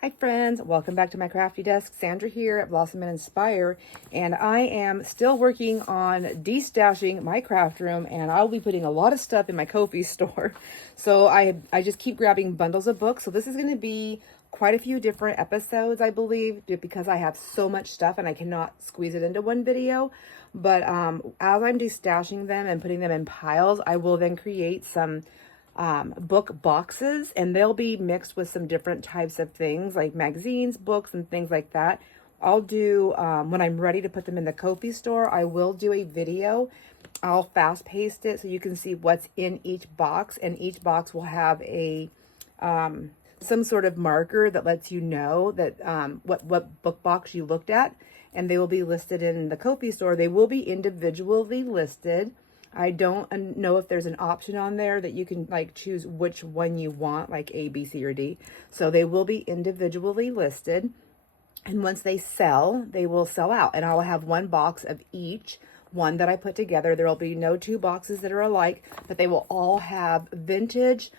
Hi friends, welcome back to my crafty desk. Sandra here at Blossom and Inspire, and I am still working on destashing my craft room, and I'll be putting a lot of stuff in my Ko-fi store. So I just keep grabbing bundles of books. So this is going to be quite a few different episodes, I believe, because I have so much stuff and I cannot squeeze it into one video. But as I'm destashing them and putting them in piles, I will then create some book boxes, and they'll be mixed with some different types of things like magazines, books, and things like that. I'll do, when I'm ready to put them in the Ko-fi store, I will do a video. I'll fast paste it so you can see what's in each box, and each box will have a some sort of marker that lets you know that what book box you looked at, and they will be listed in the Ko-fi store. They will be individually listed. I don't know if there's an option on there that you can like choose which one you want, like A, B, C, or D. So they will be individually listed. And once they sell, they will sell out. And I'll have one box of each one that I put together. There will be no two boxes that are alike, but they will all have vintage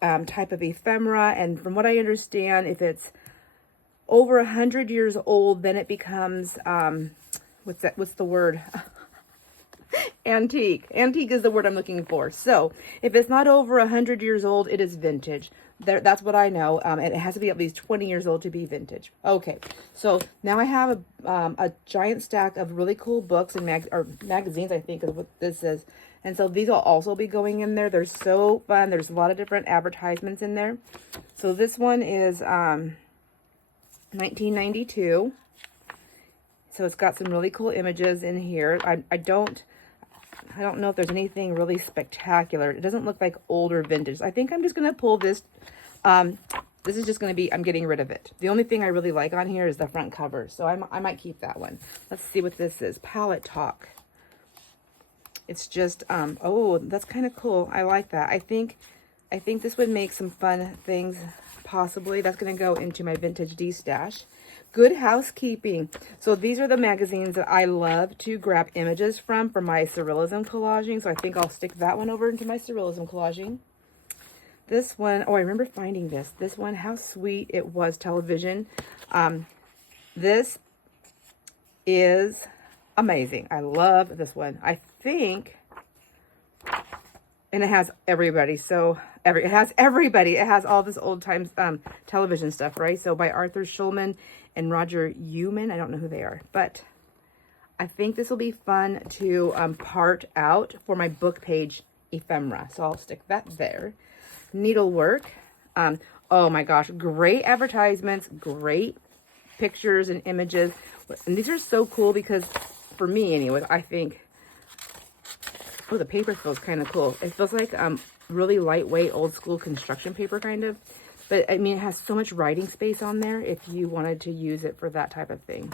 type of ephemera. And from what I understand, if it's over 100 years old, then it becomes, what's the word? Antique. Antique is the word I'm looking for. So if it's not over 100 years old, it is vintage. That's what I know. And it has to be at least 20 years old to be vintage. Okay, so now I have a giant stack of really cool books and magazines, I think is what this is. And so these will also be going in there. They're so fun. There's a lot of different advertisements in there. So this one is 1992. So it's got some really cool images in here. I don't know if there's anything really spectacular. It doesn't look like older vintage. I think I'm just going to pull this. This is just going to be, I'm getting rid of it. The only thing I really like on here is the front cover. So I might keep that one. Let's see what this is. Palette Talk. It's just, oh, that's kind of cool. I like that. I think this would make some fun things, possibly. That's going to go into my vintage D-stash. Good Housekeeping. So these are the magazines that I love to grab images from for my surrealism collaging. So I think I'll stick that one over into my surrealism collaging. This one, oh, I remember finding this. This one, How Sweet It Was Television. This is amazing. I love this one. I think, and it has everybody. So it has everybody. It has all this old times television stuff, right? So by Arthur Schulman and Roger Euman. I don't know who they are, but I think this will be fun to part out for my book page ephemera. So I'll stick that there. Needlework. Oh my gosh, great advertisements, great pictures and images. And these are so cool because for me anyway, I think, oh, the paper feels kind of cool. It feels like really lightweight, old school construction paper kind of. But I mean, it has so much writing space on there if you wanted to use it for that type of thing.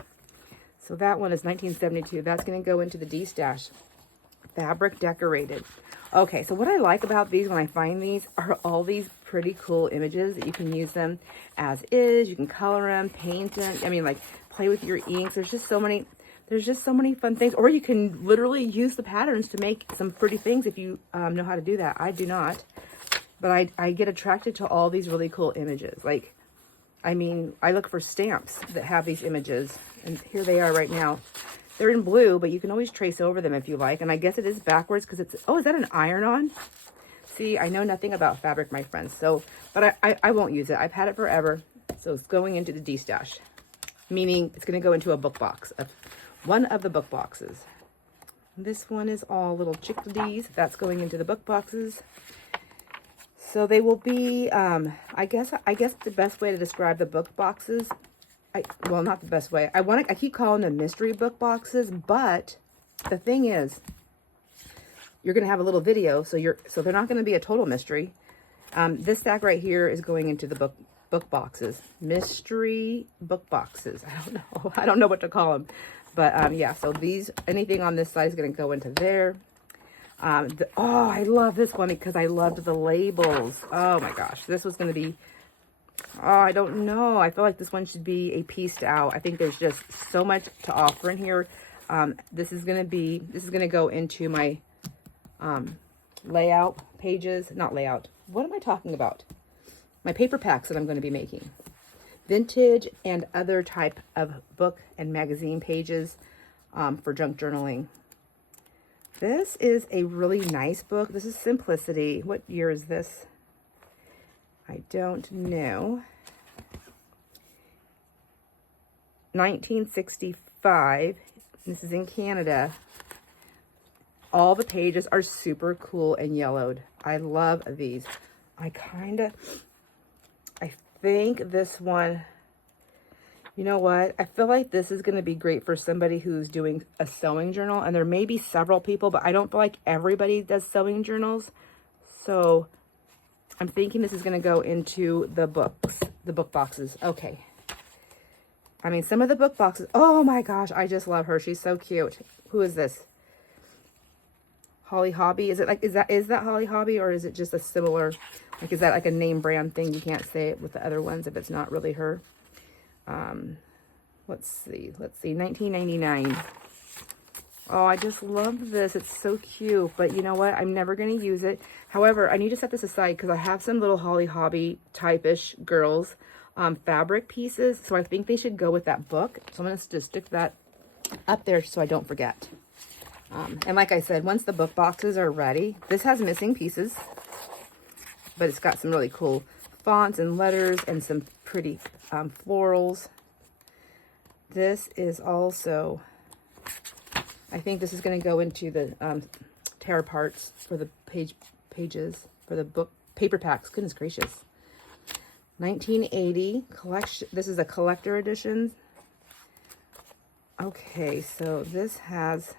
So that one is 1972. That's going to go into the D-stash. Fabric Decorated. Okay, so what I like about these when I find these are all these pretty cool images that you can use them as is. You can color them, paint them. I mean, like play with your inks. There's just so many fun things. Or you can literally use the patterns to make some pretty things if you know how to do that. I do not. But I get attracted to all these really cool images. Like, I mean, I look for stamps that have these images. And here they are right now. They're in blue, but you can always trace over them if you like. And I guess it is backwards because it's, oh, is that an iron-on? See, I know nothing about fabric, my friends. So, but I won't use it. I've had it forever. So it's going into the D-stash. Meaning it's going to go into a book box. One of the book boxes. This one is all little chickadees. That's going into the book boxes. So they will be, I guess the best way to describe the book boxes, well, not the best way. I keep calling them mystery book boxes, but the thing is, you're going to have a little video, so they're not going to be a total mystery. This stack right here is going into the book boxes, mystery book boxes. I don't know what to call them, but yeah. So anything on this side is going to go into there. Oh, I love this one because I loved the labels. Oh my gosh, this was going to be, oh, I don't know. I feel like this one should be a pieced out. I think there's just so much to offer in here. This is going to go into my layout pages, not layout. What am I talking about? My paper packs that I'm going to be making. vintage and other type of book and magazine pages for junk journaling. This is a really nice book. This is Simplicity. What year is this? I don't know. 1965. This is in Canada. All the pages are super cool and yellowed. I love these. I think this one, you know what? I feel like this is going to be great for somebody who's doing a sewing journal. And there may be several people, but I don't feel like everybody does sewing journals. So I'm thinking this is going to go into the books, the book boxes. Okay. I mean, some of the book boxes. Oh my gosh, I just love her. She's so cute. Who is this? Holly Hobby. Is it like, is that Holly Hobby, or is it just a similar, like, is that like a name brand thing? You can't say it with the other ones if it's not really her. Let's see, 1999. Oh, I just love this. It's so cute, but you know what? I'm never going to use it. However, I need to set this aside because I have some little Holly Hobby type-ish girls fabric pieces. So I think they should go with that book. So I'm going to just stick that up there so I don't forget. And like I said, once the book boxes are ready, this has missing pieces, but it's got some really cool fonts and letters and some pretty florals. This is also, I think this is going to go into the tear parts for the pages for the book paper packs. Goodness gracious. 1980 collection. This is a collector edition. Okay, so this has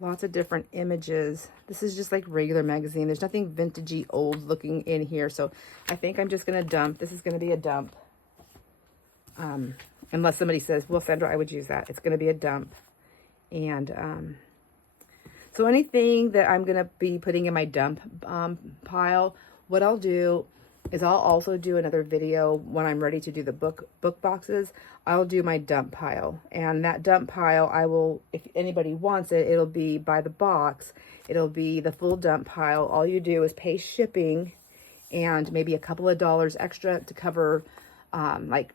lots of different images. This is just like regular magazine. There's nothing vintagey old looking in here. So I think I'm just going to dump. This is going to be a dump. Unless somebody says, well, Sandra, I would use that. It's going to be a dump. And so anything that I'm going to be putting in my dump pile, what I'll do is I'll also do another video when I'm ready to do the book boxes. I'll do my dump pile, and that dump pile, I will, if anybody wants it, it'll be by the box. It'll be the full dump pile. All you do is pay shipping and maybe a couple of dollars extra to cover like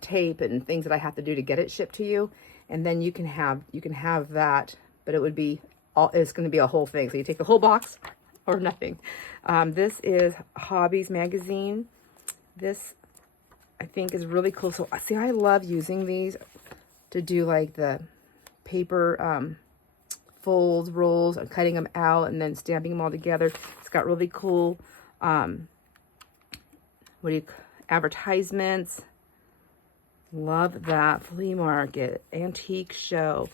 tape and things that I have to do to get it shipped to you. And then you can have that, but it would be all, it's going to be a whole thing. So you take the whole box or nothing. This is Hobbies magazine. This I think is really cool. So see, I love using these to do like the paper folds, rolls, and cutting them out and then stamping them all together. It's got really cool advertisements. Love that. Flea market, antique show,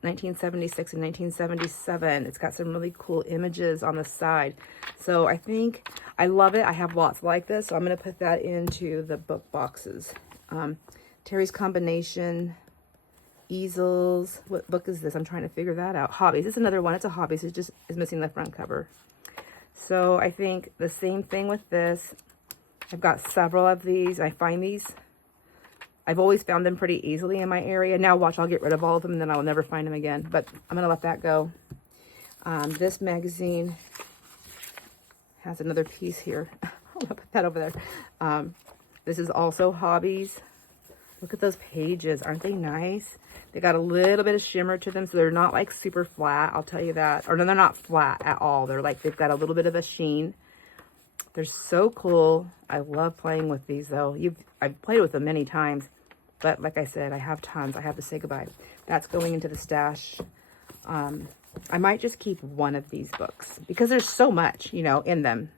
1976 and 1977. It's got some really cool images on the side. So I think I love it. I have lots like this, so I'm going to put that into the book boxes. Terry's Combination, easels. What book is this? I'm trying to figure that out. Hobbies. It's another one. It's a Hobbies. It just is missing the front cover. So I think the same thing with this. I've got several of these. I find these. I've always found them pretty easily in my area. Now watch, I'll get rid of all of them and then I'll never find them again. But I'm going to let that go. This magazine has another piece here. I'll put that over there. This is also Hobbies. Look at those pages. Aren't they nice? They got a little bit of shimmer to them, so they're not like super flat. I'll tell you that. Or no, they're not flat at all. They're like, they've got a little bit of a sheen. They're so cool. I love playing with these though. I've played with them many times. But like I said, I have tons. I have to say goodbye. That's going into the stash. I might just keep one of these books because there's so much, you know, in them.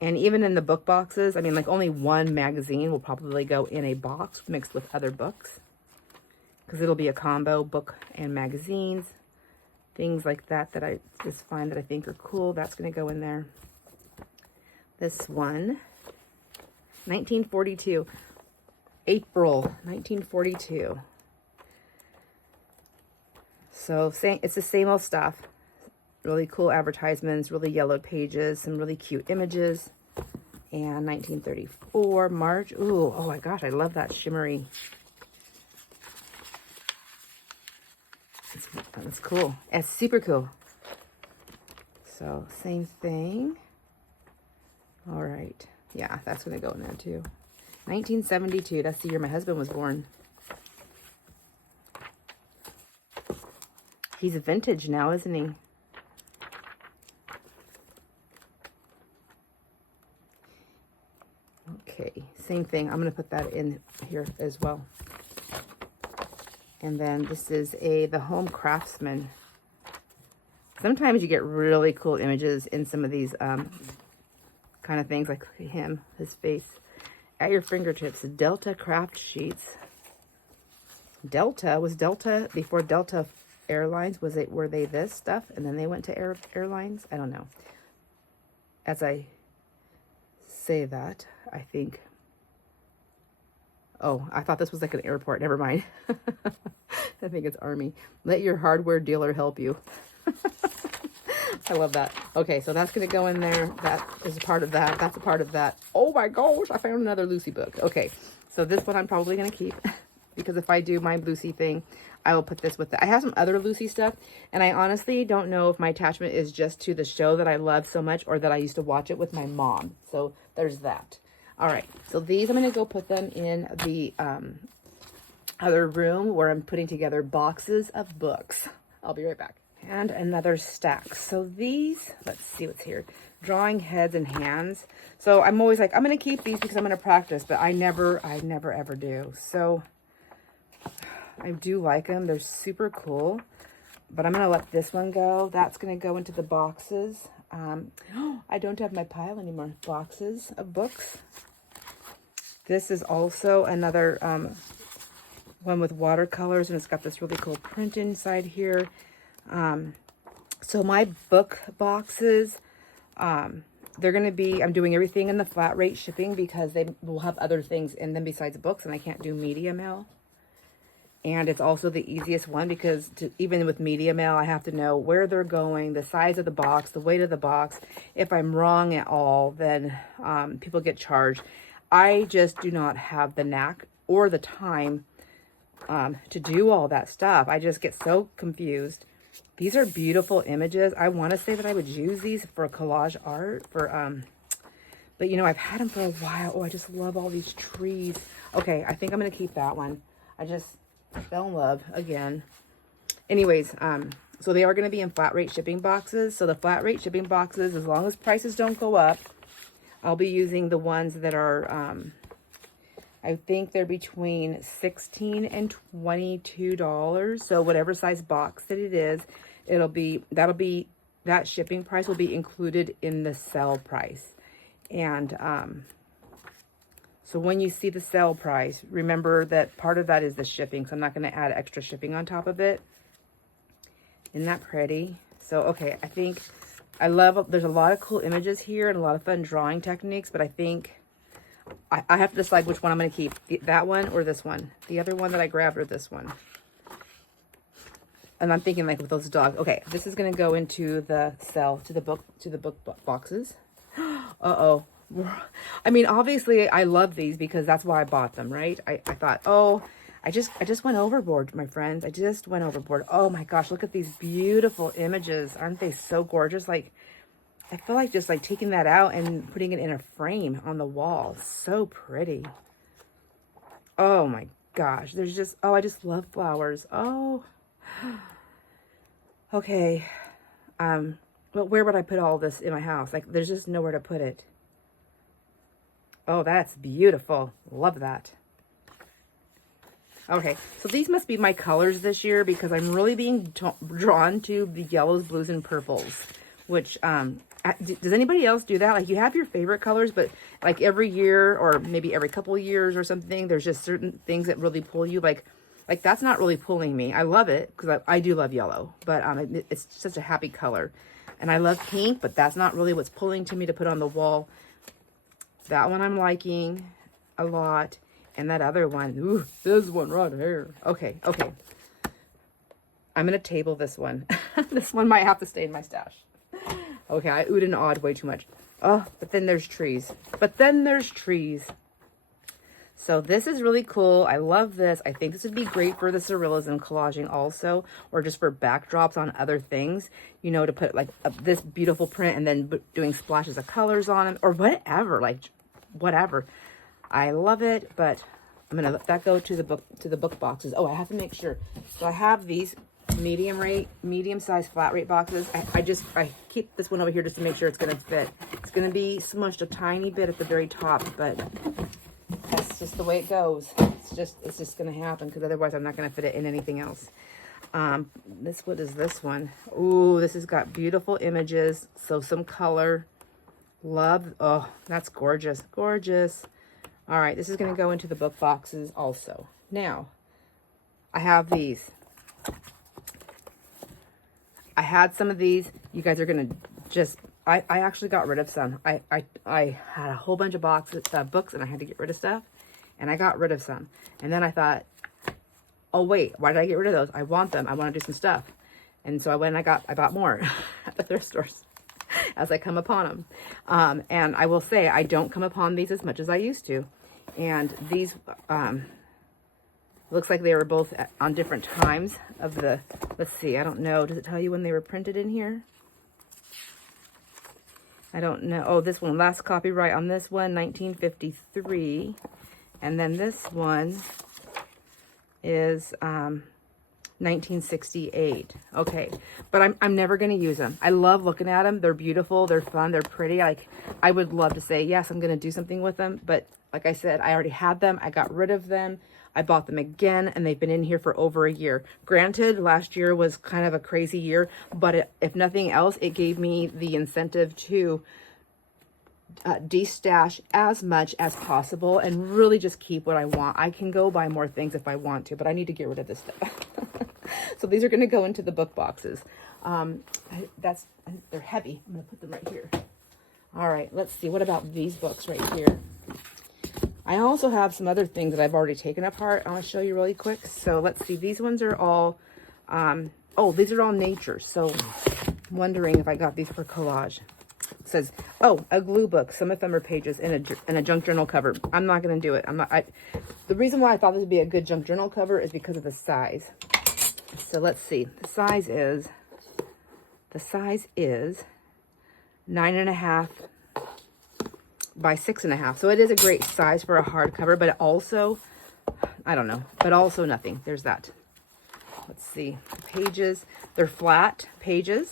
And even in the book boxes, I mean, like only one magazine will probably go in a box mixed with other books. Because it'll be a combo, book and magazines. Things like that that I just find that I think are cool. That's going to go in there. This one, 1942. April 1942. So it's the same old stuff. Really cool advertisements, really yellowed pages, some really cute images. And 1934, March. Ooh, oh my gosh, I love that shimmery. That's cool. It's super cool. So same thing. All right. Yeah, that's going to go in there too. 1972. That's the year my husband was born. He's vintage now, isn't he? Okay, same thing. I'm going to put that in here as well. And then this is the Home Craftsman. Sometimes you get really cool images in some of these kind of things, like him, his face. At your fingertips, Delta craft sheets. Delta, was Delta before Delta Airlines? Were they this stuff and then they went to airlines? I don't know. As I say that, I think, oh, I thought this was like an airport. Never mind. I think it's Army. Let your hardware dealer help you. I love that. Okay, so that's going to go in there. That is a part of that. That's a part of that. Oh my gosh, I found another Lucy book. Okay, so this one I'm probably going to keep because if I do my Lucy thing, I will put this with it. I have some other Lucy stuff, and I honestly don't know if my attachment is just to the show that I love so much or that I used to watch it with my mom. So there's that. All right, so these I'm going to go put them in the other room where I'm putting together boxes of books. I'll be right back. And another stack. So these, let's see what's here. Drawing heads and hands. So I'm always like, I'm going to keep these because I'm going to practice, but I never ever do. So I do like them. They're super cool, but I'm going to let this one go. That's going to go into the boxes. I don't have my pile anymore. Boxes of books. This is also another one with watercolors, and it's got this really cool print inside here. So my book boxes, they're going to be, I'm doing everything in the flat rate shipping because they will have other things in them besides books, and I can't do media mail. And it's also the easiest one because even with media mail, I have to know where they're going, the size of the box, the weight of the box. If I'm wrong at all, then people get charged. I just do not have the knack or the time to do all that stuff. I just get so confused. These are beautiful images. I want to say that I would use these for collage art but you know, I've had them for a while. Oh, I just love all these trees. Okay, I think I'm going to keep that one. I just fell in love again. Anyways, so they are going to be in flat rate shipping boxes. So the flat rate shipping boxes, as long as prices don't go up, I'll be using the ones that are, I think they're between $16 and $22. So whatever size box that it is, that shipping price will be included in the sale price. And so when you see the sale price, remember that part of that is the shipping. So I'm not going to add extra shipping on top of it. Isn't that pretty? So, okay, I think there's a lot of cool images here and a lot of fun drawing techniques, but I think I have to decide which one I'm going to keep. That one or this one. The other one that I grabbed or this one. And I'm thinking like with those dogs. Okay, this is going to go into the cell, to the book boxes. Uh-oh. I mean, obviously I love these because that's why I bought them, right? I thought, oh, I just went overboard, my friends. I just went overboard. Oh my gosh, look at these beautiful images. Aren't they so gorgeous? Like, I feel like just like taking that out and putting it in a frame on the wall. So pretty. Oh my gosh. There's just, oh, I just love flowers. Oh. Okay. But where would I put all this in my house? Like, there's just nowhere to put it. Oh, that's beautiful. Love that. Okay, so these must be my colors this year because I'm really being drawn to the yellows, blues, and purples, which, does anybody else do that? Like, you have your favorite colors, but like every year or maybe every couple of years or something, there's just certain things that really pull you. Like that's not really pulling me. I love it because I do love yellow, but it's such a happy color. And I love pink, but that's not really what's pulling to me to put on the wall. That one I'm liking a lot. And that other one, ooh, this one right here. Okay. I'm going to table this one. This one might have to stay in my stash. Okay, I oohed and awed way too much. Oh, but then there's trees. So this is really cool. I love this. I think this would be great for the surrealism collaging also, or just for backdrops on other things, you know, to put like this beautiful print and then doing splashes of colors on it or whatever, like whatever. I love it, but I'm gonna let that go to the book boxes. Oh, I have to make sure. So I have these medium size flat rate boxes. I keep this one over here just to make sure it's gonna fit. It's gonna be smushed a tiny bit at the very top, but that's just the way it goes. It's just gonna happen, because otherwise I'm not gonna fit it in anything else. What is this one? Ooh, this has got beautiful images, so some color. Love. Oh, that's gorgeous. Gorgeous. All right, this is going to go into the book boxes also. Now, I have these. I had some of these. You guys are going to just... I actually got rid of some. I had a whole bunch of books, and I had to get rid of stuff. And I got rid of some. And then I thought, oh, wait, why did I get rid of those? I want them. I want to do some stuff. And so I went and I bought more at the thrift stores as I come upon them. And I will say, I don't come upon these as much as I used to. And these, looks like they were both on different times of the, let's see, I don't know. Does it tell you when they were printed in here? I don't know. Oh, this one, last copyright on this one, 1953. And then this one is 1968. Okay, but I'm never going to use them. I love looking at them. They're beautiful. They're fun. They're pretty. Like, I would love to say, yes, I'm going to do something with them. But like I said, I already had them. I got rid of them. I bought them again, and they've been in here for over a year. Granted, last year was kind of a crazy year, but if nothing else, it gave me the incentive to de-stash as much as possible and really just keep what I want. I can go buy more things if I want to, but I need to get rid of this stuff. So these are going to go into the book boxes. They're heavy. I'm going to put them right here. All right, let's see. What about these books right here? I also have some other things that I've already taken apart. I want to show you really quick. So let's see. These ones are all, these are all nature. So I'm wondering if I got these for collage. It says, oh, a glue book. Some ephemera pages in a junk journal cover. I'm not going to do it. The reason why I thought this would be a good junk journal cover is because of the size. So let's see. The size is 9.5 by 6.5. So it is a great size for a hardcover, but also, I don't know, but also nothing. There's that. Let's see. Pages, they're flat pages.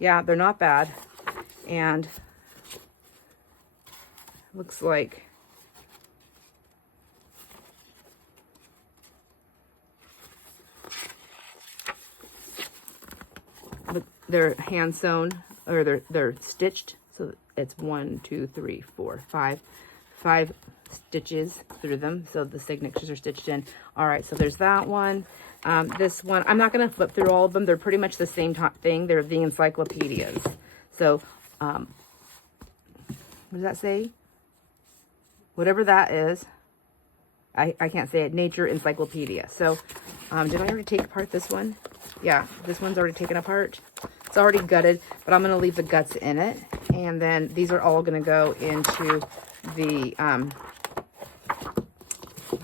Yeah, they're not bad. And looks like they're hand sewn, or they're stitched. So it's 1, 2, 3, 4, 5 stitches through them. So the signatures are stitched in. All right, so there's that one. This one, I'm not going to flip through all of them. They're pretty much the same thing. They're the encyclopedias. So, what does that say? Whatever that is, I can't say it. Nature Encyclopedia. So, did I already take apart this one? Yeah, this one's already taken apart. It's already gutted, but I'm going to leave the guts in it. And then these are all going to go into the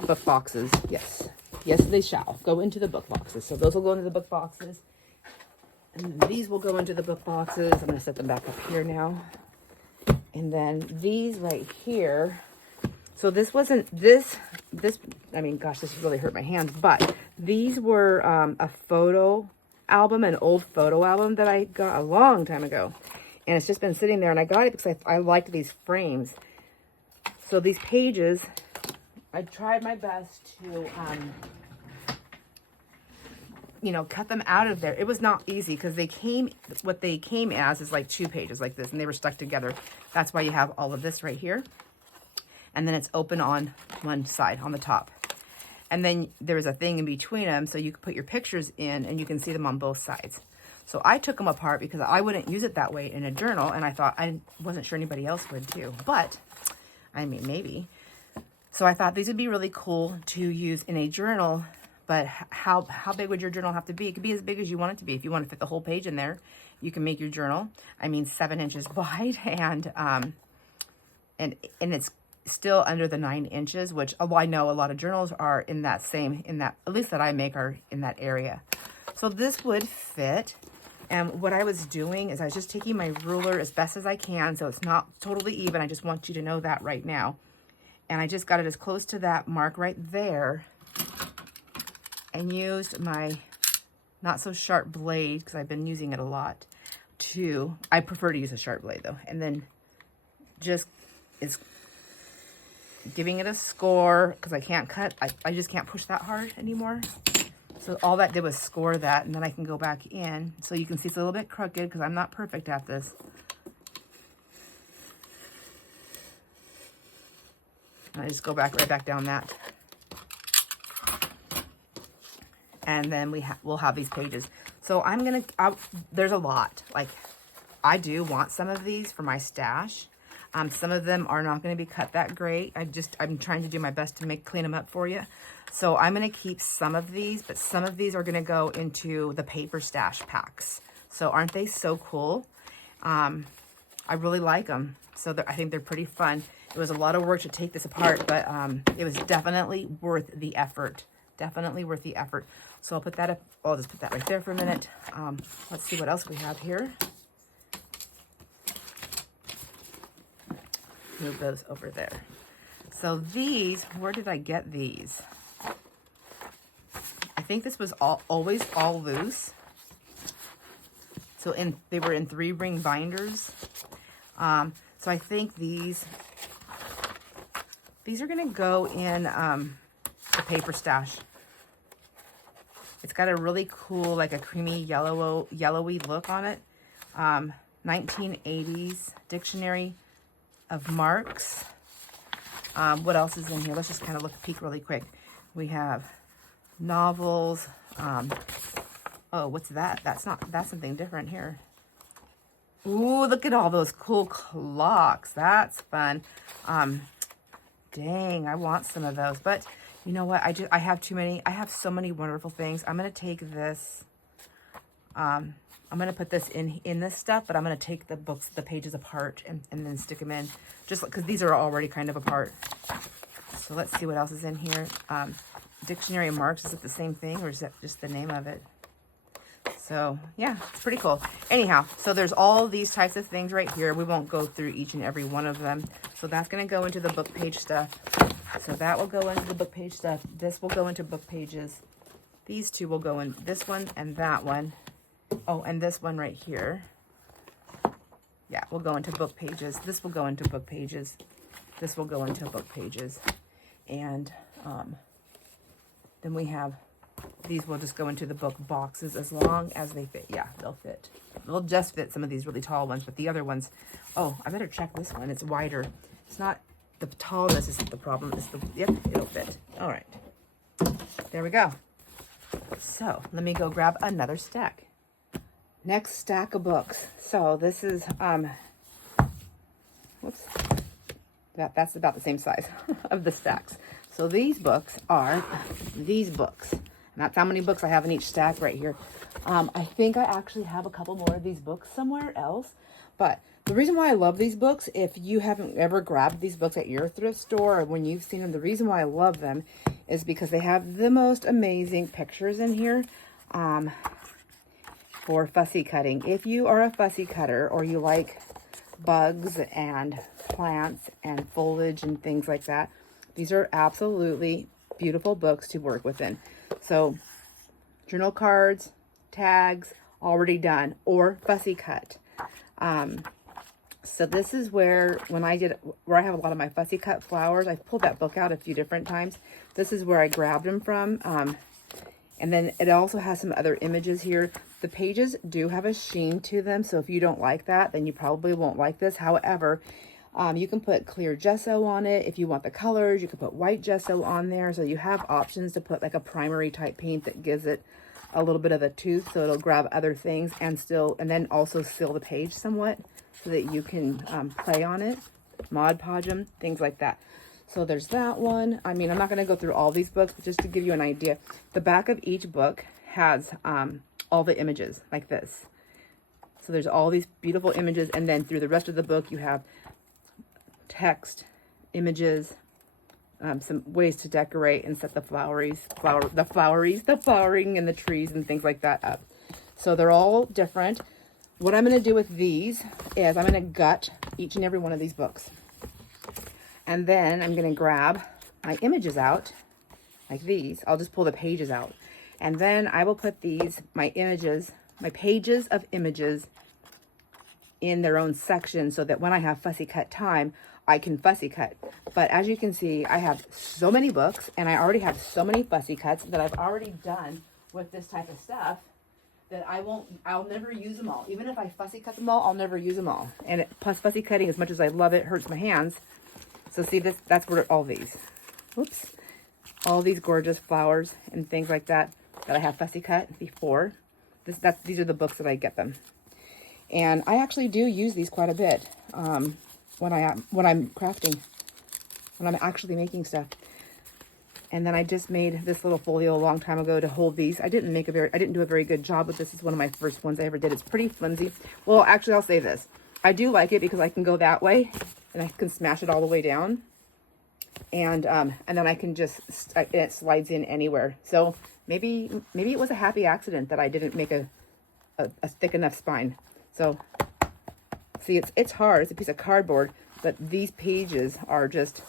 book boxes. Yes. Yes, they shall go into the book boxes. So those will go into the book boxes. And then these will go into the book boxes. I'm going to set them back up here now. And then these right here. So this wasn't, I mean, gosh, this really hurt my hands. But these were a photo album, an old photo album that I got a long time ago. And it's just been sitting there. And I got it because I liked these frames. So these pages, I tried my best to, cut them out of there. It was not easy because what they came as is like 2 pages like this, and they were stuck together. That's why you have all of this right here. And then it's open on one side, on the top. And then there's a thing in between them, so you can put your pictures in and you can see them on both sides. So I took them apart because I wouldn't use it that way in a journal, and I thought, I wasn't sure anybody else would too. But, I mean, maybe. So I thought these would be really cool to use in a journal, but how big would your journal have to be? It could be as big as you want it to be. If you want to fit the whole page in there, you can make your journal, 7 inches wide, and it's still under the 9 inches, which I know a lot of journals are in that, at least that I make, are in that area. So this would fit And what I was doing is I was just taking my ruler as best as I can, so it's not totally even. I just want you to know that right now. And I just got it as close to that mark right there and used my not so sharp blade, because I've been using it a lot, I prefer to use a sharp blade though. And then just is giving it a score, because I can't cut, I just can't push that hard anymore. So all that did was score that, and then I can go back in. So you can see it's a little bit crooked because I'm not perfect at this. And I just go back right back down that. And then we'll have these pages. So there's a lot. Like, I do want some of these for my stash. Some of them are not going to be cut that great. I'm trying to do my best to clean them up for you. So I'm going to keep some of these, but some of these are going to go into the paper stash packs. So aren't they so cool? I really like them. So I think they're pretty fun. It was a lot of work to take this apart, but it was definitely worth the effort. Definitely worth the effort. So I'll put that up. I'll just put that right there for a minute. Let's see what else we have here. Move those over there. So these, where did I get these? I think this was always all loose. So they were in 3-ring binders. So I think these are gonna go in the paper stash. It's got a really cool, like a creamy yellowy look on it. 1980s dictionary of marks. What else is in here? Let's just kind of peek really quick. We have novels. Oh, what's that? That's something different here. Ooh, look at all those cool clocks. That's fun. Dang, I want some of those. But you know what? I have too many. I have so many wonderful things. I'm going to take this. I'm going to put this in this stuff, but I'm going to take the pages apart and then stick them in, just because these are already kind of apart. So let's see what else is in here. Dictionary of marks, is it the same thing, or is that just the name of it? So yeah, it's pretty cool. Anyhow, so there's all these types of things right here. We won't go through each and every one of them. So that's going to go into the book page stuff. So that will go into the book page stuff. This will go into book pages. These two will go in, this one and that one. Oh, and this one right here. Yeah, will go into book pages. This will go into book pages. This will go into book pages. And then we have, these will just go into the book boxes as long as they fit. Yeah, they'll fit. They'll just fit some of these really tall ones, but the other ones, oh, I better check this one. It's wider. It's not, the tallness isn't the problem. It's yep, it'll fit. All right. There we go. So let me go grab another stack. Next stack of books. So this is, whoops. That's about the same size of the stacks. So these books are these books. And that's how many books I have in each stack right here. I think I actually have a couple more of these books somewhere else. But the reason why I love these books, if you haven't ever grabbed these books at your thrift store or when you've seen them, the reason why I love them is because they have the most amazing pictures in here. For fussy cutting. If you are a fussy cutter or you like bugs and plants and foliage and things like that, these are absolutely beautiful books to work within. So journal cards, tags, already done, or fussy cut. So this is where I have a lot of my fussy cut flowers. I've pulled that book out a few different times. This is where I grabbed them from. And then it also has some other images here. The pages do have a sheen to them, so if you don't like that, then you probably won't like this. However, you can put clear gesso on it. If you want the colors, you can put white gesso on there. So you have options to put like a primary type paint that gives it a little bit of a tooth, so it'll grab other things and then also seal the page somewhat so that you can play on it, Mod Podge them, things like that. So there's that one. I mean, I'm not going to go through all these books, but just to give you an idea, the back of each book has all the images like this. So there's all these beautiful images, and then through the rest of the book, you have text, images, some ways to decorate and set the flowering and the trees and things like that up. So they're all different. What I'm going to do with these is I'm going to gut each and every one of these books. And then I'm going to grab my images out, like these. I'll just pull the pages out. And then I will put these, my images, my pages of images in their own section so that when I have fussy cut time, I can fussy cut. But as you can see, I have so many books and I already have so many fussy cuts that I've already done with this type of stuff that I'll never use them all. Even if I fussy cut them all, I'll never use them all. And plus fussy cutting, as much as I love it, hurts my hands. So see this, that's where all these, whoops, all these gorgeous flowers and things like that I have fussy cut before. These are the books that I get them. And I actually do use these quite a bit when I'm crafting, when I'm actually making stuff. And then I just made this little folio a long time ago to hold these. I didn't do a very good job with this. It's one of my first ones I ever did. It's pretty flimsy. Well, actually, I'll say this. I do like it because I can go that way and I can smash it all the way down. And then I can just, it slides in anywhere. So maybe it was a happy accident that I didn't make a thick enough spine. So see, it's hard. It's a piece of cardboard, but these pages are just,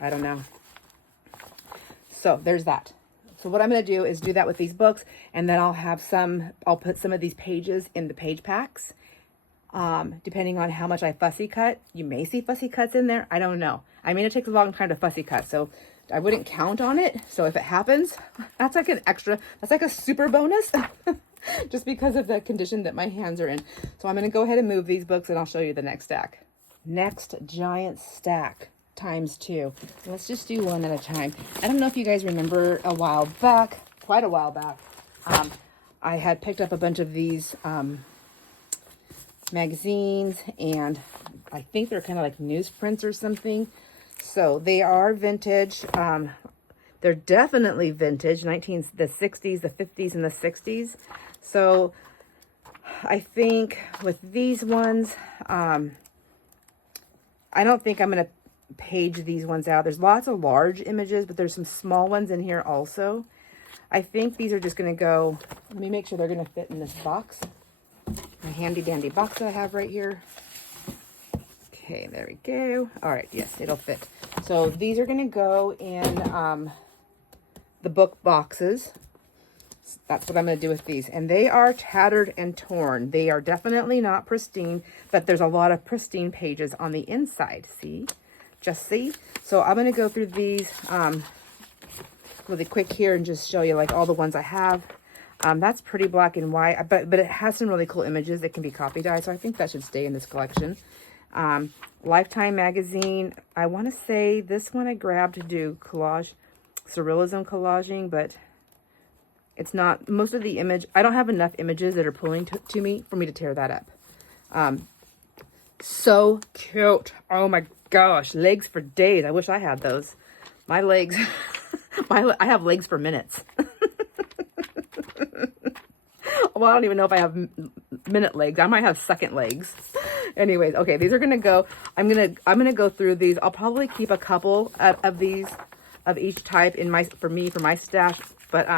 I don't know. So there's that. So what I'm going to do is do that with these books, and then I'll put some of these pages in the page packs. Depending on how much I fussy cut, you may see fussy cuts in there. I don't know. I mean, it takes a long time to fussy cut, so I wouldn't count on it. So if it happens, that's like an extra, that's like a super bonus, just because of the condition that my hands are in. So I'm going to go ahead and move these books, and I'll show you the next stack. Next giant stack. ×2. Let's just do one at a time. I don't know if you guys remember a while back, quite a while back, I had picked up a bunch of these magazines, and I think they're kind of like newsprints or something. So they are vintage. They're definitely vintage, the 60s, the 50s, and the 60s. So I think with these ones, I don't think I'm going to page these ones out. There's lots of large images, but there's some small ones in here also. I think these are just going to go, let me make sure they're going to fit in this box. My handy dandy box that I have right here. Okay, there we go. All right, yes, it'll fit. So these are going to go in the book boxes. That's what I'm going to do with these. And they are tattered and torn. They are definitely not pristine, but there's a lot of pristine pages on the inside. See? Just see. So I'm going to go through these really quick here and just show you like all the ones I have. That's pretty black and white, but it has some really cool images that can be copy dyed, so I think that should stay in this collection. Lifetime magazine. I want to say this one I grabbed to do collage, surrealism collaging, but it's not, most of the image, I don't have enough images that are pulling to me for me to tear that up. So cute. Oh my gosh, legs for days. I wish I had those. My legs, I have legs for minutes. Well, I don't even know if I have minute legs. I might have second legs. Anyways, okay, these are gonna go. I'm gonna go through these. I'll probably keep a couple of these of each type in for my stash. But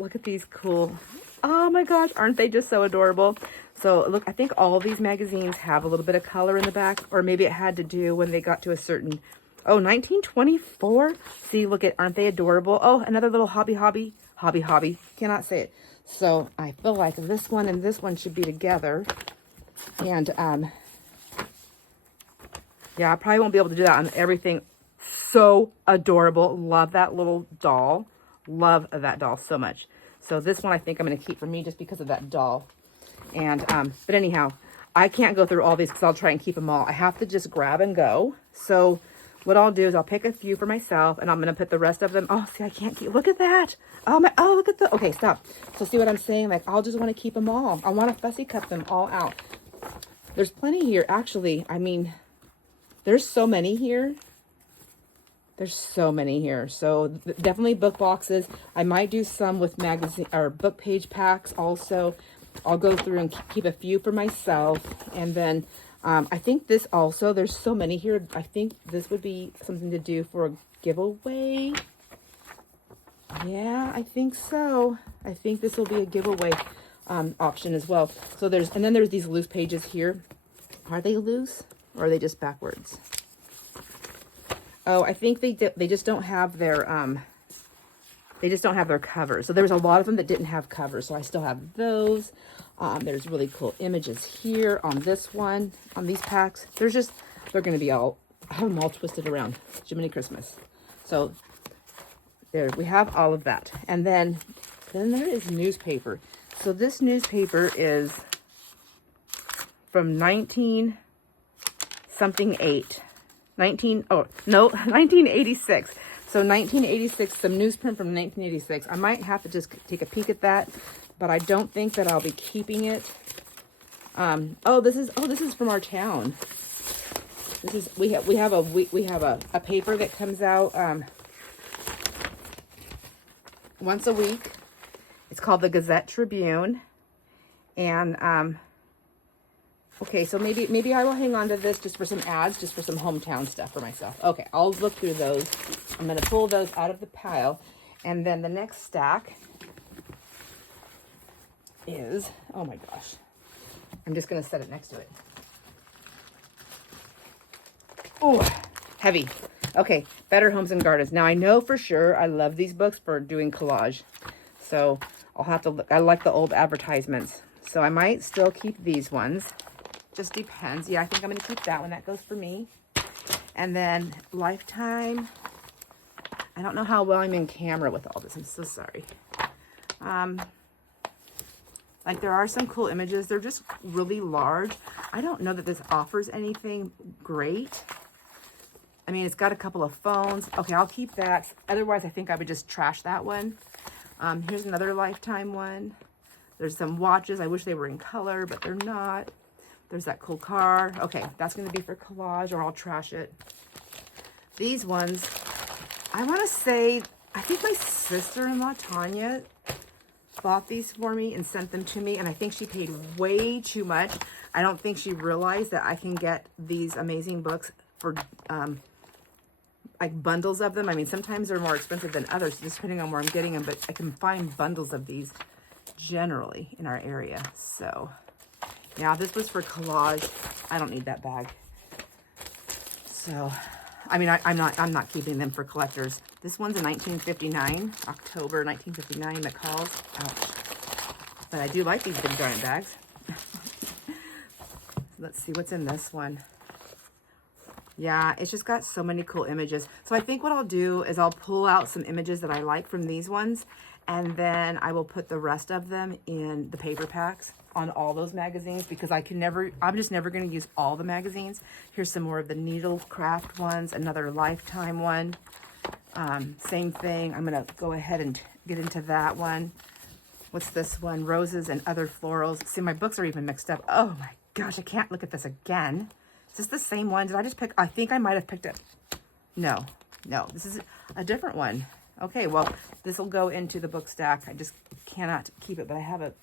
look at these cool. Oh my gosh, aren't they just so adorable? So look, I think all of these magazines have a little bit of color in the back, or maybe it had to do when they got to a certain, 1924. See, look at, aren't they adorable? Oh, another little hobby. Cannot say it. So I feel like this one and this one should be together. And yeah, I probably won't be able to do that on everything. So adorable. Love that little doll. Love that doll so much. So this one I think I'm going to keep for me just because of that doll. And but anyhow, I can't go through all these because I'll try and keep them all. I have to just grab and go. So what I'll do is I'll pick a few for myself, and I'm going to put the rest of them. Oh, see, I can't keep, look at that. Oh, look at the, okay, stop. So see what I'm saying? Like, I'll just want to keep them all. I want to fussy cut them all out. There's plenty here, actually. I mean, there's so many here. There's so many here. So definitely book boxes. I might do some with magazine or book page packs also. I'll go through and keep a few for myself. And then I think this also, there's so many here. I think this would be something to do for a giveaway. Yeah, I think so. I think this will be a giveaway. option as well. So and then there's these loose pages here. Are they loose or are they just backwards? Oh, I think they just don't have their covers. So there's a lot of them that didn't have covers. So I still have those. There's really cool images here on this one, on these packs. They're going to be I have them all twisted around. Jiminy Christmas. So there we have all of that. And then there is newspaper. So this newspaper is from 1986. So 1986, some newsprint from 1986. I might have to just take a peek at that, but I don't think that I'll be keeping it. This is from our town. We have a paper that comes out once a week. It's called the Gazette Tribune, and okay, so maybe I will hang on to this just for some ads, just for some hometown stuff for myself. Okay, I'll look through those. I'm going to pull those out of the pile. And then the next stack is, oh my gosh, I'm just going to set it next to it. Oh, heavy. Okay, Better Homes and Gardens. Now I know for sure I love these books for doing collage. So I'll have to look. I like the old advertisements. So I might still keep these ones. Just depends. Yeah, I think I'm going to keep that one. That goes for me. And then Lifetime. I don't know how well I'm in camera with all this. I'm so sorry. Like there are some cool images. They're just really large. I don't know that this offers anything great. I mean, it's got a couple of phones. Okay, I'll keep that. Otherwise, I think I would just trash that one. Here's another Lifetime one. There's some watches. I wish they were in color, but they're not. There's that cool car. Okay, that's going to be for collage, or I'll trash it. These ones, I want to say, I think my sister-in-law, Tanya, bought these for me and sent them to me, and I think she paid way too much. I don't think she realized that I can get these amazing books for like bundles of them. I mean, sometimes they're more expensive than others, just depending on where I'm getting them, but I can find bundles of these generally in our area. So now this was for collage. I don't need that bag. So, I mean, I'm not keeping them for collectors. This one's a 1959, October 1959 McCall's. Ouch. But I do like these big giant bags. Let's see what's in this one. Yeah, it's just got so many cool images. So I think what I'll do is I'll pull out some images that I like from these ones, and then I will put the rest of them in the paper packs on all those magazines, because I'm just never going to use all the magazines. Here's some more of the needlecraft ones, another Lifetime one. Same thing. I'm going to go ahead and get into that one. What's this one? Roses and Other Florals. See, my books are even mixed up. Oh my gosh, I can't look at this again. Is this the same one? Did I just pick? I think I might have picked it. No, this is a different one. Okay, well, this will go into the book stack. I just cannot keep it, but I have it.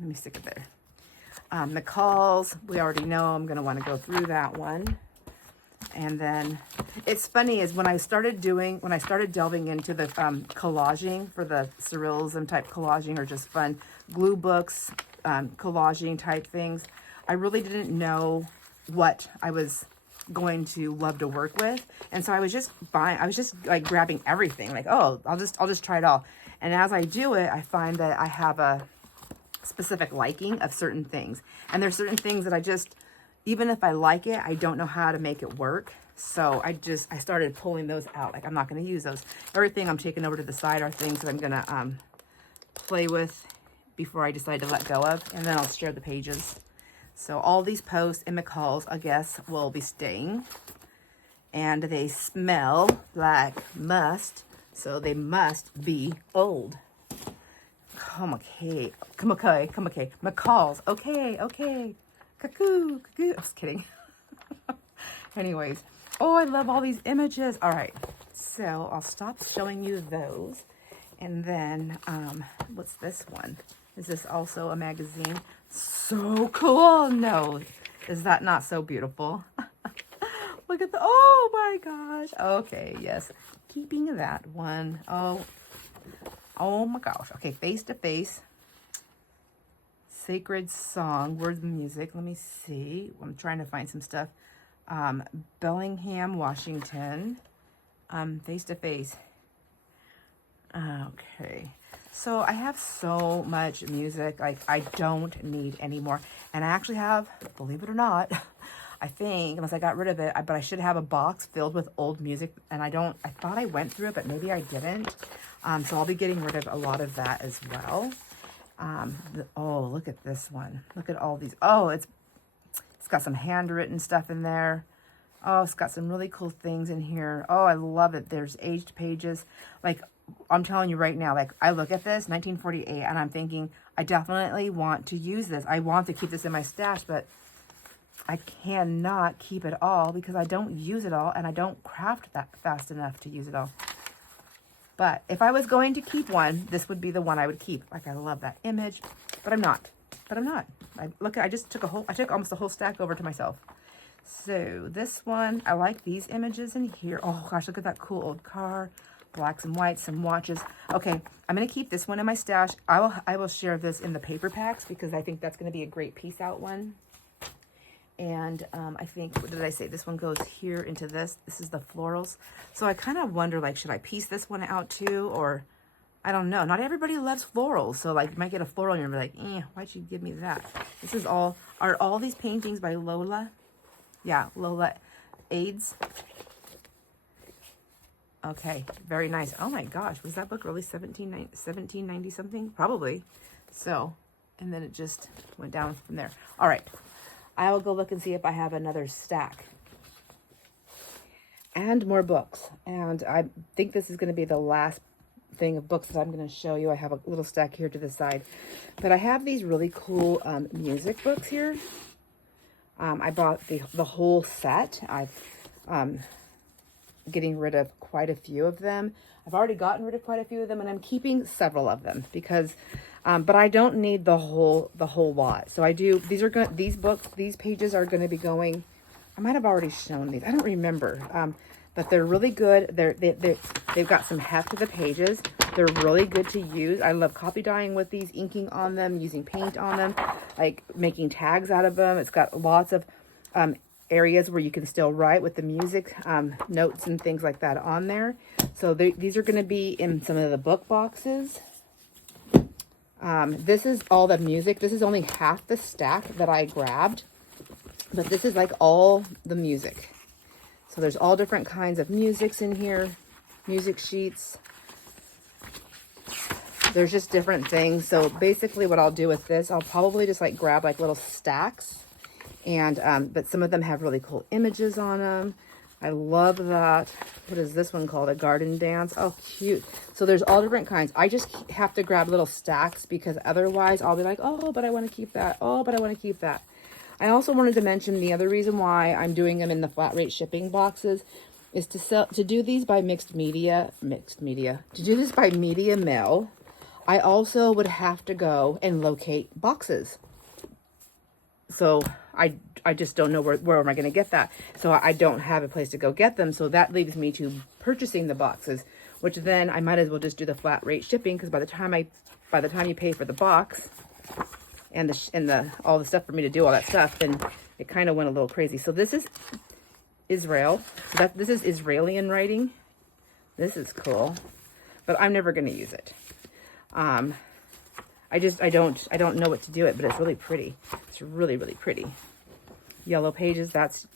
Let me stick it there. McCall's, we already know. I'm going to want to go through that one. And then it's funny is when I started delving into the collaging for the surrealism type collaging, or just fun glue books, collaging type things, I really didn't know what I was going to love to work with. And so I was just like grabbing everything, like, oh, I'll just try it all. And as I do it, I find that I have a specific liking of certain things. And there's certain things that I just, even if I like it, I don't know how to make it work. So I started pulling those out. Like, I'm not going to use those. Everything I'm taking over to the side are things that I'm going to play with before I decide to let go of. And then I'll share the pages. So all these posts in McCall's, I guess, will be staying. And they smell like must, so they must be old. Come okay. McCall's, okay. Cuckoo. I'm just kidding. Anyways, oh, I love all these images. All right, so I'll stop showing you those. And then, what's this one? Is this also a magazine? So cool. No, is that not so beautiful? Look at oh my gosh. Okay, yes. Keeping that one. Oh my gosh. Okay, Face to Face. Sacred Song, Words and Music. Let me see. I'm trying to find some stuff. Bellingham, Washington. Face to Face. Okay. So I have so much music. Like, I don't need any more. And I actually have, believe it or not, I think, unless I got rid of it, but I should have a box filled with old music. And I thought I went through it, but maybe I didn't. So I'll be getting rid of a lot of that as well. Oh, look at this one. Look at all these. Oh, it's got some handwritten stuff in there. Oh, it's got some really cool things in here. Oh, I love it. There's aged pages. Like, I'm telling you right now, like, I look at this, 1948, and I'm thinking, I definitely want to use this. I want to keep this in my stash, but I cannot keep it all because I don't use it all, and I don't craft that fast enough to use it all. But if I was going to keep one, this would be the one I would keep. Like, I love that image, but I'm not. I just took I took almost a whole stack over to myself. So this one, I like these images in here. Oh gosh, look at that cool old car. Blacks and whites, some watches. Okay, I'm gonna keep this one in my stash. I will share this in the paper packs because I think that's gonna be a great piece out one. And I think, what did I say? This one goes here into this. This is the florals. So I kind of wonder, like, should I piece this one out too? Or, I don't know. Not everybody loves florals. So, like, you might get a floral and you're like, why'd you give me that? This is all, are all these paintings by Lola? Yeah, Lola Aids. Okay, very nice. Oh my gosh, was that book really 1790 something? Probably. So, and then it just went down from there. All right. I will go look and see if I have another stack. And more books. And I think this is going to be the last thing of books that I'm going to show you. I have a little stack here to the side. But I have these really cool music books here. I bought the whole set. I've getting rid of quite a few of them. I've already gotten rid of quite a few of them, and I'm keeping several of them because but I don't need the whole lot. So I do, these pages are going to be going, I might have already shown these, I don't remember, but they're really good. They've got some heft to the pages. They're really good to use. I love copy dyeing with these, inking on them, using paint on them, like making tags out of them. It's got lots of areas where you can still write with the music, notes and things like that on there. So these are going to be in some of the book boxes. This is all the music. This is only half the stack that I grabbed, but this is like all the music. So there's all different kinds of musics in here, music sheets. There's just different things. So basically what I'll do with this, I'll probably just like grab like little stacks, and but some of them have really cool images on them. I love that. What is this one called? A garden dance. Oh, cute. So there's all different kinds. I just have to grab little stacks because otherwise I'll be like, oh, but I want to keep that. Oh, but I want to keep that. I also wanted to mention the other reason why I'm doing them in the flat rate shipping boxes is to do these by to do this by Media Mill. I also would have to go and locate boxes. So I just don't know where am I going to get that. So I don't have a place to go get them. So that leaves me to purchasing the boxes, which then I might as well just do the flat rate shipping, because by the time you pay for the box and all the stuff for me to do all that stuff, then it kind of went a little crazy. So this is Israel. So this is Israeli writing. This is cool, but I'm never going to use it. I don't know what to do it, but it's really pretty. It's really, really pretty. Yellow pages, that's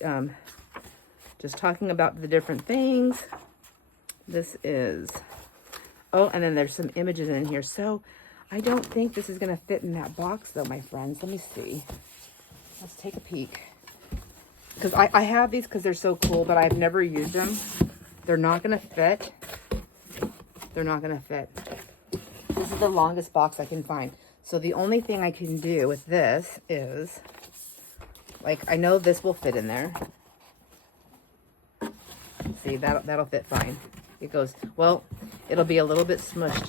just talking about the different things. This is, oh, and then there's some images in here. So I don't think this is going to fit in that box though, my friends. Let me see. Let's take a peek. Because I have these because they're so cool, but I've never used them. They're not going to fit. They're not going to fit. This is the longest box I can find. So the only thing I can do with this is, like, I know this will fit in there. See, that'll fit fine. It goes, well, it'll be a little bit smushed.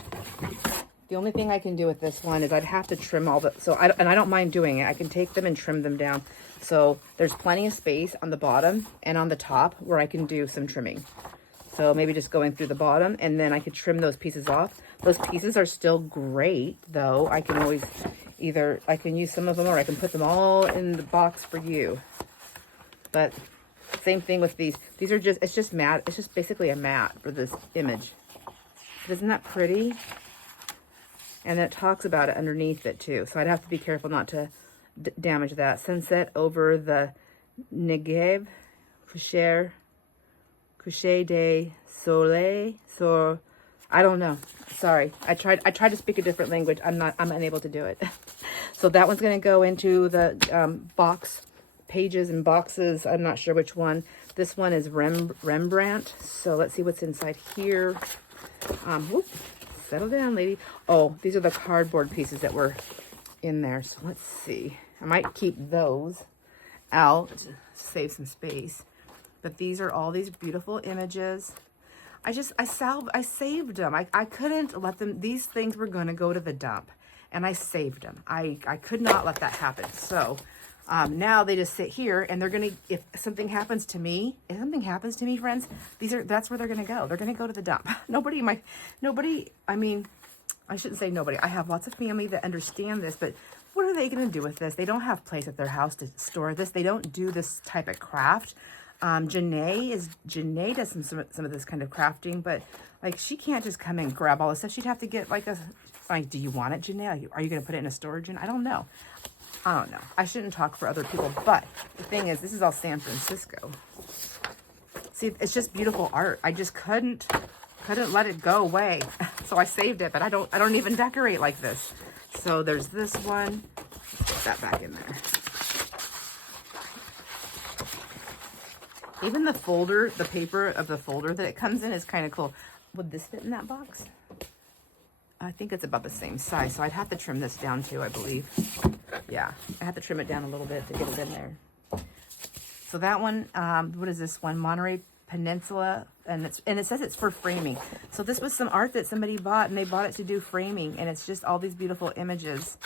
The only thing I can do with this one is I'd have to trim all the, and I don't mind doing it. I can take them and trim them down. So there's plenty of space on the bottom and on the top where I can do some trimming. So maybe just going through the bottom, and then I could trim those pieces off. Those pieces are still great though. I can always, either I can use some of them or I can put them all in the box for you. But same thing with these. These are just, it's just matte. It's just basically a matte for this image. But isn't that pretty? And it talks about it underneath it too. So I'd have to be careful not to damage that. Sunset over the Negev, coucher de soleil, so I don't know. Sorry. I tried to speak a different language. I'm unable to do it. So that one's going to go into the box pages and boxes. I'm not sure which one. This one is Rembrandt. So let's see what's inside here. Whoop, settle down, lady. Oh, these are the cardboard pieces that were in there. So let's see. I might keep those out to save some space. But these are all these beautiful images. I saved them. I couldn't let them, these things were going to go to the dump. And I saved them. I could not let that happen. So now they just sit here and they're going to, if something happens to me, friends, that's where they're going to go. They're going to go to the dump. I mean, I shouldn't say nobody. I have lots of family that understand this, but what are they going to do with this? They don't have place at their house to store this. They don't do this type of craft. Janae does some of this kind of crafting, but like she can't just come and grab all this stuff. She'd have to get like do you want it, Janae? Are you going to put it in a storage unit? I don't know. I shouldn't talk for other people, but the thing is, this is all San Francisco. See, it's just beautiful art. I just couldn't let it go away. So I saved it, but I don't even decorate like this. So there's this one. Put that back in there. Even the folder, the paper of the folder that it comes in is kind of cool. Would this fit in that box? I think it's about the same size, so I'd have to trim this down too, I believe. Yeah, I have to trim it down a little bit to get it in there. So that one, what is this one? Monterey Peninsula, and it says it's for framing. So this was some art that somebody bought, and they bought it to do framing, and it's just all these beautiful images.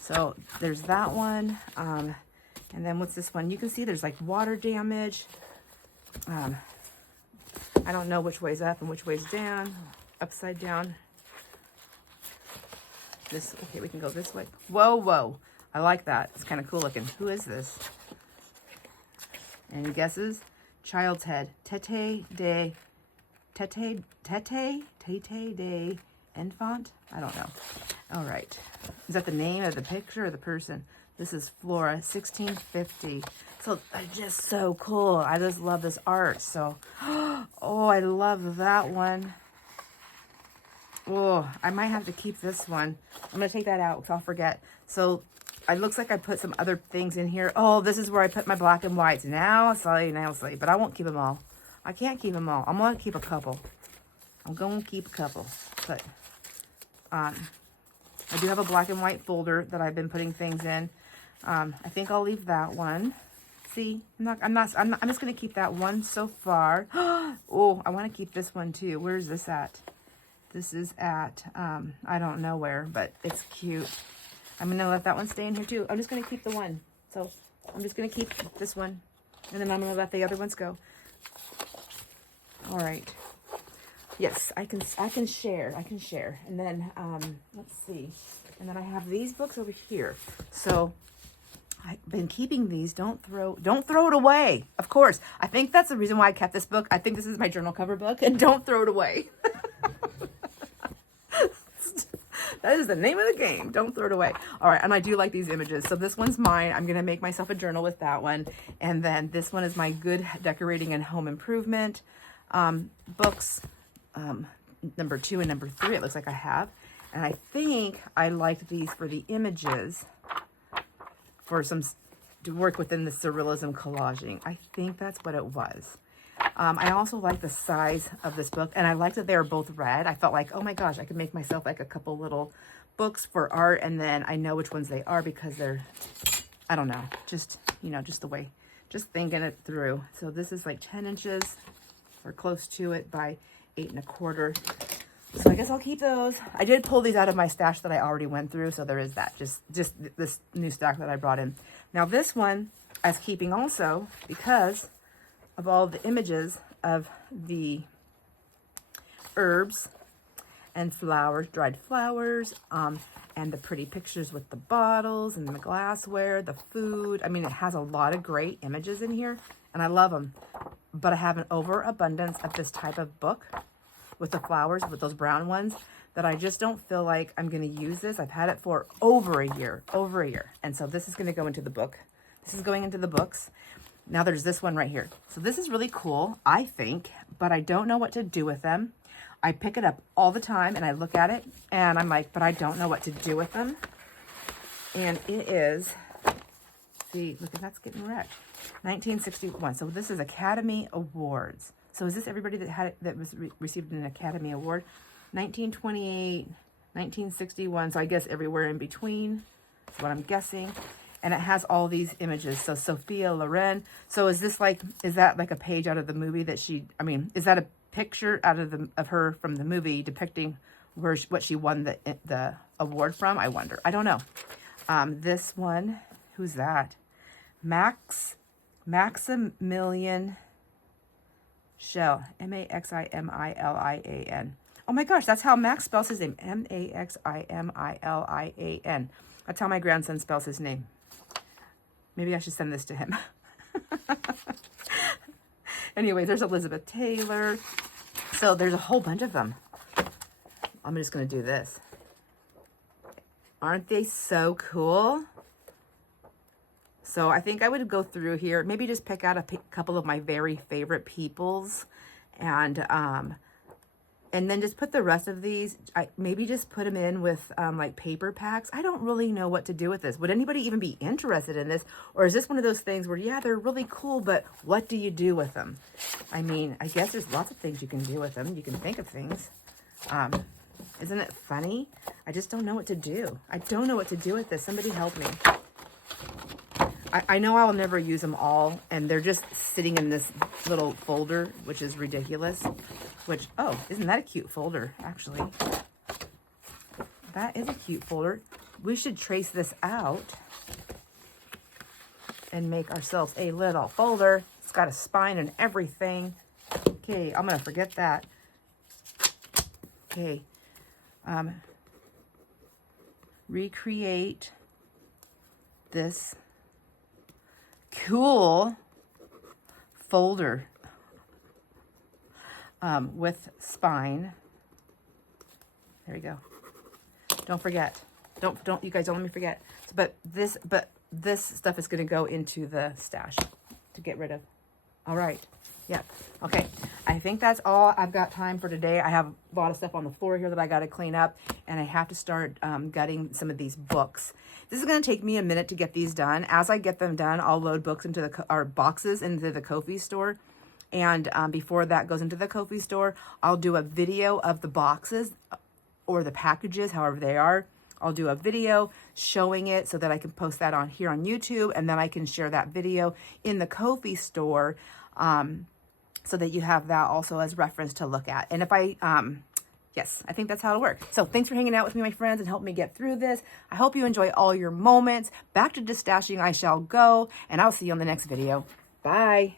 So there's that one, and then what's this one? You can see there's like water damage. I don't know which way's up and which way's down, upside down. Okay, we can go this way. Whoa. I like that. It's kind of cool looking. Who is this? Any guesses? Child's head. Tete de enfant? I don't know. All right. Is that the name of the picture or the person? This is Flora, 1650. So they're just so cool. I just love this art. So, oh, I love that one. Oh, I might have to keep this one. I'm going to take that out because I'll forget. So it looks like I put some other things in here. Oh, this is where I put my black and whites. Now slowly, but I won't keep them all. I can't keep them all. I'm going to keep a couple. But I do have a black and white folder that I've been putting things in. I think I'll leave that one. See, I'm just going to keep that one so far. Oh, I want to keep this one too. Where's this at? This is at, I don't know where, but it's cute. I'm going to let that one stay in here too. I'm just going to keep the one. So I'm just going to keep this one, and then I'm going to let the other ones go. All right. Yes, I can share. And then, let's see. And then I have these books over here. So I've been keeping these. Don't throw it away. Of course. I think that's the reason why I kept this book. I think this is my journal cover book, and don't throw it away. That is the name of the game. Don't throw it away. All right. And I do like these images. So this one's mine. I'm going to make myself a journal with that one. And then this one is my good decorating and home improvement books. Number 2 and number 3, it looks like I have. And I think I liked these for the images for to work within the surrealism collaging. I think that's what it was. I also like the size of this book, and I like that they are both red. I felt like, oh my gosh, I could make myself like a couple little books for art, and then I know which ones they are because they're, I don't know, just the way, just thinking it through. So this is like 10 inches or close to it by 8 1/4. So I guess I'll keep those. I did pull these out of my stash that I already went through, so there is that, just this new stack that I brought in. Now this one I was keeping also because of all the images of the herbs and flowers, dried flowers, and the pretty pictures with the bottles and the glassware, the food. I mean, it has a lot of great images in here, and I love them. But I have an overabundance of this type of book with the flowers, with those brown ones, that I just don't feel like I'm going to use this. I've had it for over a year. And so this is going to go into the book. This is going into the books. Now there's this one right here. So this is really cool, I think, but I don't know what to do with them. I pick it up all the time and I look at it and I'm like, but I don't know what to do with them. And it is, see, look at that's getting wrecked. 1961. So this is Academy Awards. So is this everybody that had it, that was received an Academy Award? 1928, 1961. So I guess everywhere in between is what I'm guessing. And it has all these images. So Sophia Loren. So is this like, is that like a page out of the movie that she, I mean, is that a picture out of her from the movie depicting what she won the award from? I wonder. I don't know. This one, who's that? Maximilian Schell, Maximilian. Oh my gosh, that's how Max spells his name. Maximilian. That's how my grandson spells his name. Maybe I should send this to him. Anyway, there's Elizabeth Taylor. So there's a whole bunch of them. I'm just going to do this. Aren't they so cool? So I think I would go through here, maybe just pick out a couple of my very favorite peoples, and then just put the rest of these, maybe just put them in with like paper packs. I don't really know what to do with this. Would anybody even be interested in this? Or is this one of those things where, yeah, they're really cool, but what do you do with them? I mean, I guess there's lots of things you can do with them. You can think of things. Isn't it funny? I just don't know what to do. I don't know what to do with this. Somebody help me. I know I'll never use them all, and they're just sitting in this little folder, which is ridiculous. Which, oh, isn't that a cute folder, actually? That is a cute folder. We should trace this out and make ourselves a little folder. It's got a spine and everything. Okay, I'm going to forget that. Okay. Recreate this cool folder with spine. There we go. Don't forget. Don't you guys, don't let me forget. But this stuff is going to go into the stash to get rid of. All right. Yeah. Okay. I think that's all I've got time for today. I have a lot of stuff on the floor here that I got to clean up, and I have to start gutting some of these books. This is going to take me a minute to get these done. As I get them done, I'll load books into our boxes into the Ko-fi store. And before that goes into the Ko-fi store, I'll do a video of the boxes or the packages, however they are. I'll do a video showing it so that I can post that on here on YouTube, and then I can share that video in the Ko-fi store so that you have that also as reference to look at. And if yes, I think that's how it'll work. So thanks for hanging out with me, my friends, and helping me get through this. I hope you enjoy all your moments. Back to destashing I shall go, and I'll see you on the next video. Bye.